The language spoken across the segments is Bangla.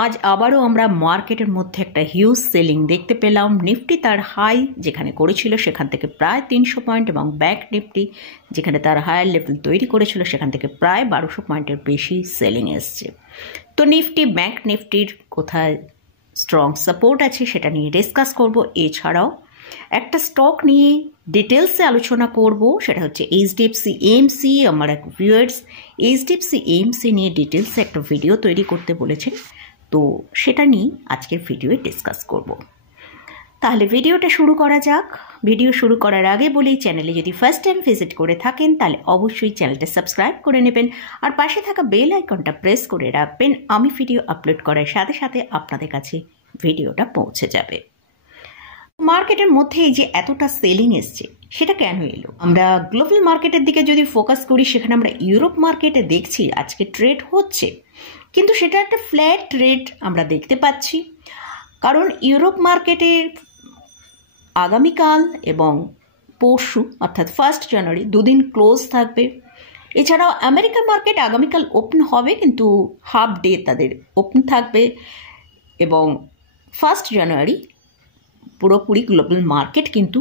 আজ আবারও আমরা মার্কেটের মধ্যে একটা হিউজ সেলিং দেখতে পেলাম। নিফটি তার হাই যেখানে করেছিল সেখান থেকে প্রায় 300 পয়েন্ট এবং ব্যাংক নিফটি যেখানে তার হায়ার লেভেল তৈরি করেছিল সেখান থেকে প্রায় 1200 পয়েন্টের বেশি সেলিং এসছে। তো নিফটি ব্যাংক নিফটির কোথায় স্ট্রং সাপোর্ট আছে সেটা নিয়ে ডিসকাস করব। এছাড়াও একটা স্টক নিয়ে ডিটেলসে আলোচনা করব, সেটা হচ্ছে এইচডিএফসি এএমসি। আমার এক ভিউয়ার্স এইচডিএফসি এএমসি নিয়ে ডিটেলসে একটা ভিডিও তৈরি করতে বলেছেন, তো সেটা নিয়ে আজকের ভিডিওয়ে ডিসকাস করব। তাহলে ভিডিওটা শুরু করা যাক। ভিডিও শুরু করার আগে বলি, চ্যানেলে যদি ফার্স্ট টাইম ভিজিট করে থাকেন তাহলে অবশ্যই চ্যানেলটা সাবস্ক্রাইব করে নেবেন আর পাশে থাকা বেল আইকনটা প্রেস করে রাখবেন। আমি ভিডিও আপলোড করার সাথে সাথে আপনাদের কাছে ভিডিওটা পৌঁছে যাবে। মার্কেটের মধ্যে এই যে এতটা সেলিং এসছে সেটা কেন এলো? আমরা গ্লোবাল মার্কেটের দিকে যদি ফোকাস করি, সেখানে আমরা ইউরোপ মার্কেটে দেখছি আজকে ট্রেড হচ্ছে, কিন্তু সেটা একটা ফ্ল্যাট ট্রেড আমরা দেখতে পাচ্ছি। কারণ ইউরোপ মার্কেটে আগামীকাল এবং পরশু অর্থাৎ 1 জানুয়ারি দুদিন ক্লোজ থাকবে। এছাড়াও আমেরিকান মার্কেট আগামীকাল ওপেন হবে, কিন্তু হাফ ডে তাদের ওপেন থাকবে এবং 1 জানুয়ারি পুরোপুরি গ্লোবাল মার্কেট কিন্তু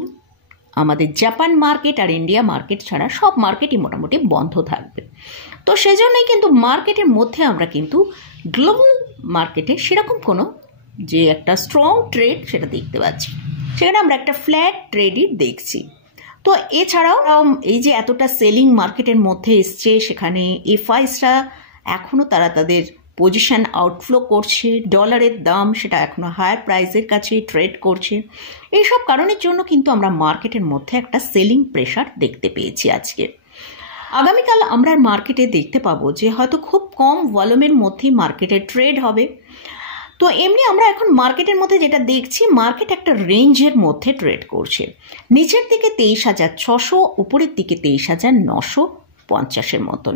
আমাদের জাপান মার্কেট আর ইন্ডিয়া মার্কেট ছাড়া সব মার্কেটই মোটামুটি বন্ধ থাকবে। তো সেজন্যই কিন্তু মার্কেটের মধ্যে আমরা কিন্তু গ্লোবাল মার্কেটে সেরকম কোনো যে একটা স্ট্রং ট্রেড সেটা দেখতে পাচ্ছি, সেখানে আমরা একটা ফ্ল্যাট ট্রেডই দেখছি। তো এছাড়াও এই যে এতটা সেলিং মার্কেটের মধ্যে এসছে, সেখানে এফআইসরা এখনও তারা তাদের পজিশন আউটফ্লো করছে, ডলারের দাম সেটা এখনো হায়ার প্রাইসের কাছে ট্রেড করছে। এইসব কারণের জন্য কিন্তু আমরা মার্কেটের মধ্যে একটা সেলিং প্রেশার দেখতে পেয়েছি আজকে। আগামীকাল আমরা মার্কেটে দেখতে পাবো যে হয়তো খুব কম ভলিউমের মধ্যেই মার্কেটে ট্রেড হবে। তো এমনি আমরা এখন মার্কেটের মধ্যে যেটা দেখছি, মার্কেট একটা রেঞ্জের মধ্যে ট্রেড করছে। নিচের দিকে 23,600, উপরের দিকে 23,950 মতন।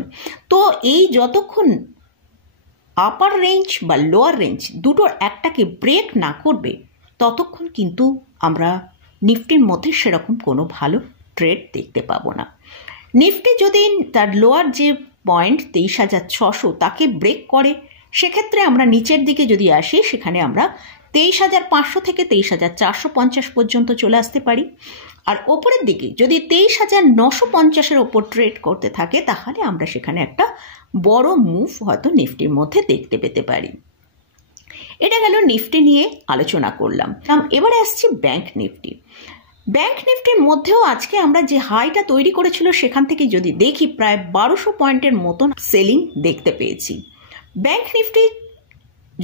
তো এই যতক্ষণ আপার রেঞ্জ বা লোয়ার রেঞ্জ দুটোর একটাকে ব্রেক না করবে ততক্ষণ কিন্তু আমরা নিফটির মধ্যে সেরকম কোনো ভালো ট্রেড দেখতে পাবো না। নিফটি যদি তার লোয়ার যে পয়েন্ট 23,600 তাকে ব্রেক করে, সেক্ষেত্রে আমরা নিচের দিকে যদি আসি সেখানে আমরা 23,500 থেকে 23,450 পর্যন্ত চলে আসতে পারি। আর ওপরের দিকে যদি 23,950-এর ওপর ট্রেড করতে থাকে তাহলে আমরা সেখানে একটা বড় মুভ হয়তো নিফটির মধ্যে দেখতে পেতে পারি। এটা গেল নিফটি নিয়ে আলোচনা করলাম। এবারে আসছি ব্যাংক নিফটি। ব্যাংক নিফটির মধ্যেও আজকে আমরা যে হাইটা তৈরি করেছিল সেখান থেকে যদি দেখি প্রায় 1200 পয়েন্টের মতন সেলিং দেখতে পেয়েছি। ব্যাংক নিফটি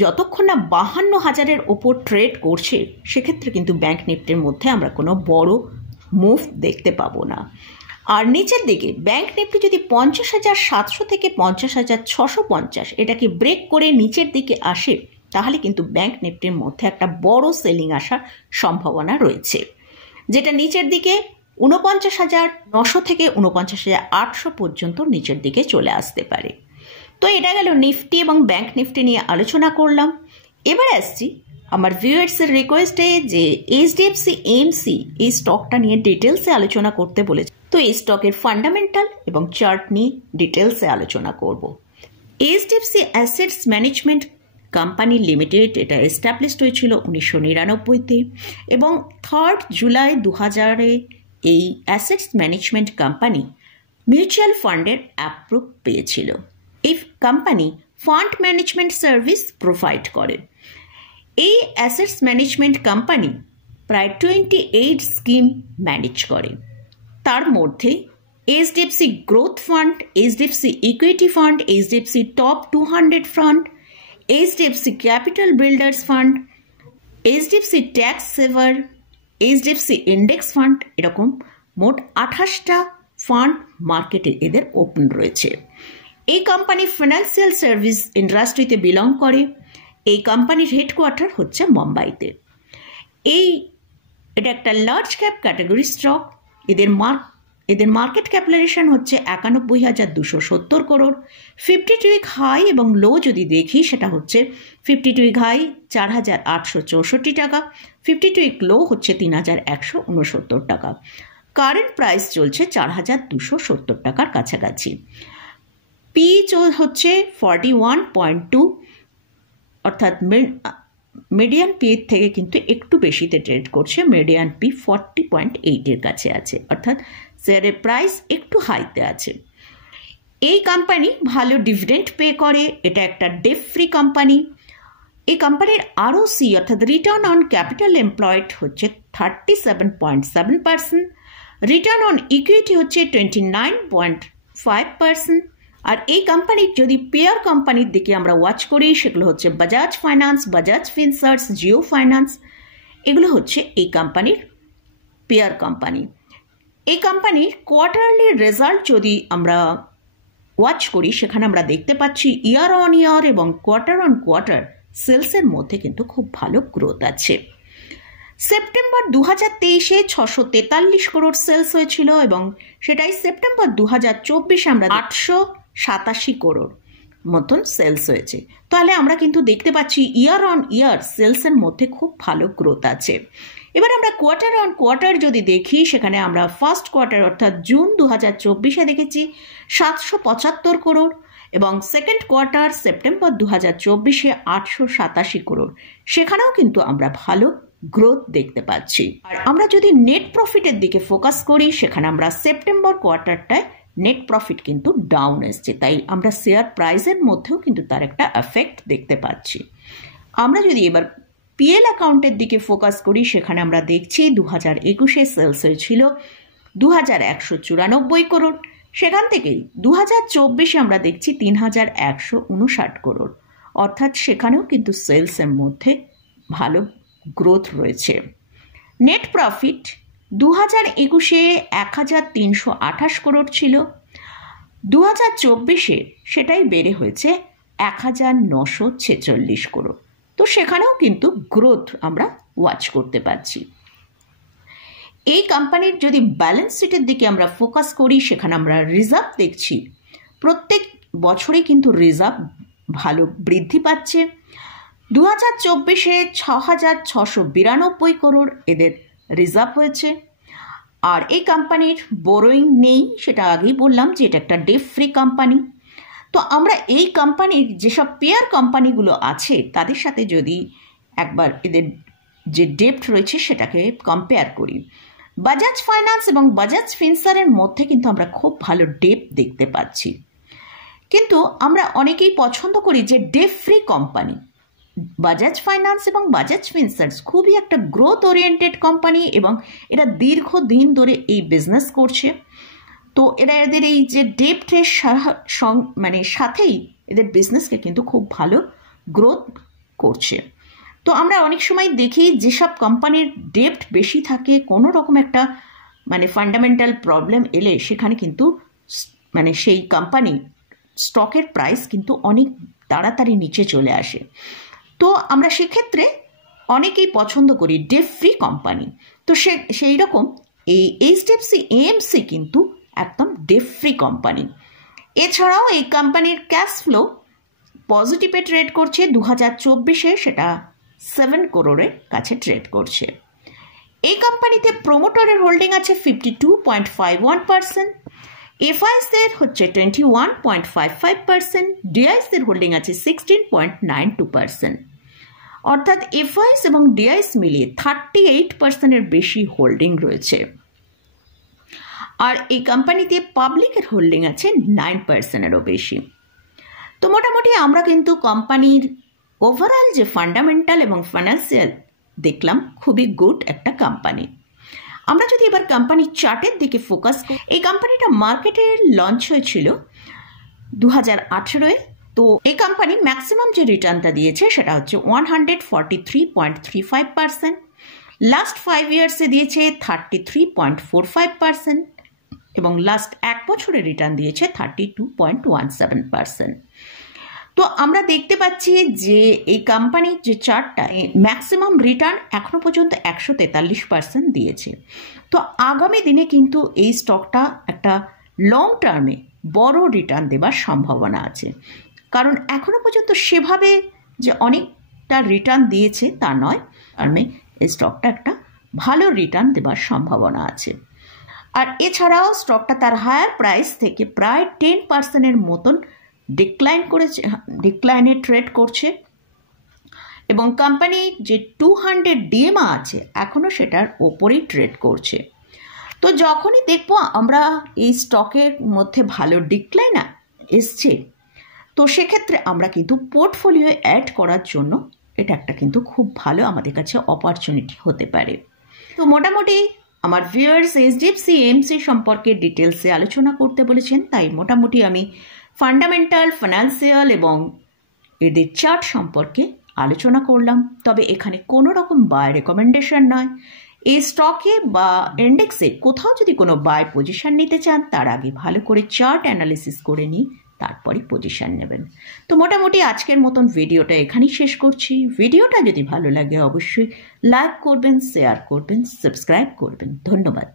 যতক্ষণ না 52,000-এর ওপর ট্রেড করছে সেক্ষেত্রে কিন্তু ব্যাংক নিফটির মধ্যে আমরা কোনো বড় মুভ দেখতে পাবো না। আর নিচের দিকে ব্যাংক নিফটি যদি 50,700 থেকে 50,650 এটাকে ব্রেক করে নিচের দিকে আসে তাহলে কিন্তু ব্যাংক নিফটির মধ্যে একটা বড় সেলিং আসার সম্ভাবনা রয়েছে, যেটা নিচের দিকে 49,900 থেকে 49,800 পর্যন্ত নিচের দিকে চলে আসতে পারে। তো এটা গেল নিফটি এবং ব্যাংক নিফটি নিয়ে আলোচনা করলাম। এবার আসছি আমার ভিউয়ার্সের রিকোয়েস্টে যে এইচডিএফসি এএমসি এই স্টকটা নিয়ে ডিটেলসে আলোচনা করতে বলেছে। তো এই স্টকের ফান্ডামেন্টাল এবং চার্ট নিয়ে ডিটেলসে আলোচনা করব। HDFC assets management company limited এটা এস্টাবলিশড হয়েছিল 1999-তে এবং 3 জুলাই 2000-এ এই অ্যাসেটস ম্যানেজমেন্ট কোম্পানি মিউচুয়াল ফান্ডের অ্যাপ্রুভ পেয়েছিল। এই company fund management service provide করে। এই অ্যাসেটস ম্যানেজমেন্ট কোম্পানি প্রায় 28 স্কিম ম্যানেজ করে। তার মধ্যে HDFC growth fund, HDFC equity fund, HDFC top 200 fund, HDFC capital builders fund, HDFC tax saver, HDFC index fund, এরকম মোট 28টা ফান্ড মার্কেটে এদের ওপেন রয়েছে। এই কোম্পানি ফিনান্সিয়াল সার্ভিস ইন্ডাস্ট্রিতে বিলং করে। এই কোম্পানির হেডকোয়ার্টার হচ্ছে মুম্বাইতে। এটা একটা লার্জ ক্যাপ ক্যাটাগরি স্টক। এদের মার্কেট ক্যাপিটালাইজেশন হচ্ছে 91,270 করোড়। 52 উইক হাই এবং লো যদি দেখি সেটা হচ্ছে 52 উইক হাই 4,864 টাকা, 52 উইক লো হচ্ছে 3,169 টাকা। কারেন্ট প্রাইস চলছে 4,270 টাকার কাছাকাছি। পি হচ্ছে 41.2 অর্থাৎ মিডিয়ান পি থেকে কিন্তু একটু বেশিতে ট্রেড করছে। মিডিয়ান পি 40.8 কাছে আছে, অর্থাৎ শেয়ারের প্রাইস একটু হাইতে আছে। এই কোম্পানি ভালো ডিভিডেন্ড পে করে, এটা একটা ডেট ফ্রি কোম্পানি। এই কোম্পানির আরওসি অর্থাৎ রিটার্ন অন ক্যাপিটাল এমপ্লয়েড হচ্ছে 37.7%, রিটার্ন অন ইকুইটি হচ্ছে 29.5%। আর এই কোম্পানির যদি পেয়ার কোম্পানির দিকে আমরা ওয়াচ করি, সেগুলো হচ্ছে বাজাজ ফাইন্যান্স, বাজাজ ফিনসার্ভস, জিও ফাইন্যান্স, এগুলো হচ্ছে এই কোম্পানির পেয়ার কোম্পানি। এই কোম্পানির কোয়ার্টারলি রেজাল্ট যদি আমরা ওয়াচ করি, সেখানে আমরা দেখতে পাচ্ছি ইয়ার অন ইয়ার এবং কোয়ার্টার অন কোয়ার্টার সেলসের মধ্যে কিন্তু খুব ভালো গ্রোথ আছে। সেপ্টেম্বর 2023-এ 643 করোড় সেলস হয়েছিল এবং সেটাই সেপ্টেম্বর 2024 আমরা 887 করোড় মতন সেলস হয়েছে। তাহলে আমরা কিন্তু দেখতে পাচ্ছি ইয়ার অন ইয়ার সেলসের মধ্যে খুব ভালো গ্রোথ আছে। এবার আমরা কোয়ার্টার অন কোয়ার্টার যদি দেখি, সেখানে আমরা ফার্স্ট কোয়ার্টার অর্থাৎ জুন 2024-এ দেখেছি 775 করোড় এবং সেকেন্ড কোয়ার্টার সেপ্টেম্বর 2024-এ 887 করোড়, সেখানেও কিন্তু আমরা ভালো গ্রোথ দেখতে পাচ্ছি। আর আমরা যদি নেট প্রফিটের দিকে ফোকাস করি, সেখানে আমরা সেপ্টেম্বর কোয়ার্টারটায় নেট প্রফিট কিন্তু ডাউন এসছে, তাই আমরা শেয়ার প্রাইসের মধ্যেও কিন্তু তার একটা এফেক্ট দেখতে পাচ্ছি। আমরা যদি এবার পিএল অ্যাকাউন্টের দিকে ফোকাস করি, সেখানে আমরা দেখছি 2021-এ সেলস হয়েছিল 2194 করোড়, সেখান থেকেই 2024-এ আমরা দেখছি 3159 করোড়, অর্থাৎ সেখানেও কিন্তু সেলসের মধ্যে ভালো গ্রোথ রয়েছে। নেট প্রফিট 2021-এ 1328 করোড় ছিল, 2024-এ সেটাই বেড়ে হয়েছে 1946 করোড়, তো সেখানেও কিন্তু গ্রোথ আমরা ওয়াচ করতে পারছি। এই কোম্পানির যদি ব্যালেন্স শিটের দিকে আমরা ফোকাস করি, সেখানে আমরা রিজার্ভ দেখছি প্রত্যেক বছরই কিন্তু রিজার্ভ ভালো বৃদ্ধি পাচ্ছে। 2024-এ 6692 করোড় এদের রিজার্ভ হয়েছে। আর এই কোম্পানির বোরোয়িং নেই, সেটা আগেই বললাম যে এটা একটা ডেট ফ্রি কোম্পানি। তো আমরা এই কোম্পানির যেসব পেয়ার কোম্পানিগুলো আছে তাদের সাথে যদি একবার এদের যে ডেপ্ট রয়েছে সেটাকে কম্পেয়ার করি, বাজাজ ফাইন্যান্স এবং বাজাজ ফিনসারের মধ্যে কিন্তু আমরা খুব ভালো ডেপ্ট দেখতে পাচ্ছি। কিন্তু আমরা অনেকেই পছন্দ করি যে date free company. Bajaj finance এবং বাজাজ ফিনসার্ভস খুবই একটা গ্রোথ ওরিয়েন্টেড কোম্পানি এবং এরা দীর্ঘদিন ধরে এই বিজনেস করছে। তো এরা এদের এই যে ডেপ্টের সাথেই এদের বিজনেসকে কিন্তু খুব ভালো গ্রোথ করছে। তো আমরা অনেক সময় দেখি যেসব কোম্পানির ডেপ্ট বেশি থাকে, কোনো রকম একটা ফান্ডামেন্টাল প্রবলেম এলে সেখানে কিন্তু সেই কোম্পানি স্টকের প্রাইস কিন্তু অনেক তাড়াতাড়ি নিচে চলে আসে। তো আমরা সেক্ষেত্রে অনেকেই পছন্দ করি ডেট ফ্রি কোম্পানি। তো সেই রকম এই এইচডিএফসি এএমসি কিন্তু একদম ডেট ফ্রি কোম্পানি। এছাড়াও এই কোম্পানির ক্যাশ ফ্লো পজিটিভে ট্রেড করছে, 2024-এ সেটা 7 করোড়ের কাছে ট্রেড করছে। এই কোম্পানিতে প্রোমোটারের হোল্ডিং আছে 52.51%, এফআইসের হচ্ছে 21.55%, ডিআইসের হোল্ডিং আছে 16.92%, অর্থাৎ এফআইস এবং ডিআইস মিলিয়ে 38%-এর বেশি হোল্ডিং রয়েছে। আর এই কোম্পানিতে পাবলিকের হোল্ডিং আছে 9%-এরও বেশি। তো মোটামুটি আমরা কিন্তু কোম্পানির ওভারঅল যে ফান্ডামেন্টাল এবং ফাইন্যান্সিয়াল দেখলাম, খুবই গুড একটা কোম্পানি। আমরা যদি এবার কোম্পানির চার্টের দিকে ফোকাস করি, এই কোম্পানিটা মার্কেটে লঞ্চ হয়েছিল 2018-এ। তো এই কোম্পানি ম্যাক্সিমাম যে রিটার্নটা দিয়েছে সেটা হচ্ছে 143.35%, লাস্ট 5 ইয়ার্সে দিয়েছে 33.45% এবং লাস্ট 1 বছরে রিটার্ন দিয়েছে 32.17%। তো আমরা দেখতে পাচ্ছি যে এই কোম্পানির যে চার্টটা ম্যাক্সিমাম রিটার্ন এখনো পর্যন্ত 143% দিয়েছে। তো আগামী দিনে কিন্তু এই স্টকটা একটা লং টার্মে বড় রিটার্ন দেবার সম্ভাবনা আছে, কারণ এখনো পর্যন্ত সেভাবে যে অনেকটা রিটার্ন দিয়েছে তা নয়, টার্মে এই স্টকটা একটা ভালো রিটার্ন দেবার সম্ভাবনা আছে। আর এছাড়াও স্টকটা তার হায়ার প্রাইস থেকে প্রায় 10%-এর মতন ডিক্লাইনে ট্রেড করছে। এবং কোম্পানি যে 200 ডিএমা আছে এখনও সেটার ওপরেই ট্রেড করছে। তো যখনই দেখবো আমরা এই স্টকের মধ্যে ভালো ডিক্লাইন এসছে, তো সেক্ষেত্রে আমরা কিন্তু পোর্টফোলিও অ্যাড করার জন্য এটা একটা কিন্তু খুব ভালো আমাদের কাছে অপরচুনিটি হতে পারে। তো মোটামুটি আমার ভিউয়ার্স এইচডিএফসি এএমসি সম্পর্কে ডিটেলসে আলোচনা করতে বলেছেন, তাই মোটামুটি আমি ফান্ডামেন্টাল, ফাইন্যান্সিয়াল এবং এদের চার্ট সম্পর্কে আলোচনা করলাম। তবে এখানে কোনো রকম বাই রেকমেন্ডেশন নয়। এই স্টকে বা ইন্ডেক্সে কোথাও যদি কোনো বাই পজিশন নিতে চান তার আগে ভালো করে চার্ট অ্যানালিসিস করে নিই, তারপরে পজিশন নেবেন। তো মোটামুটি আজকের মতন ভিডিওটা এখানেই শেষ করছি। ভিডিওটা যদি ভালো লাগে অবশ্যই লাইক করবেন, শেয়ার করবেন, সাবস্ক্রাইব করবেন। ধন্যবাদ।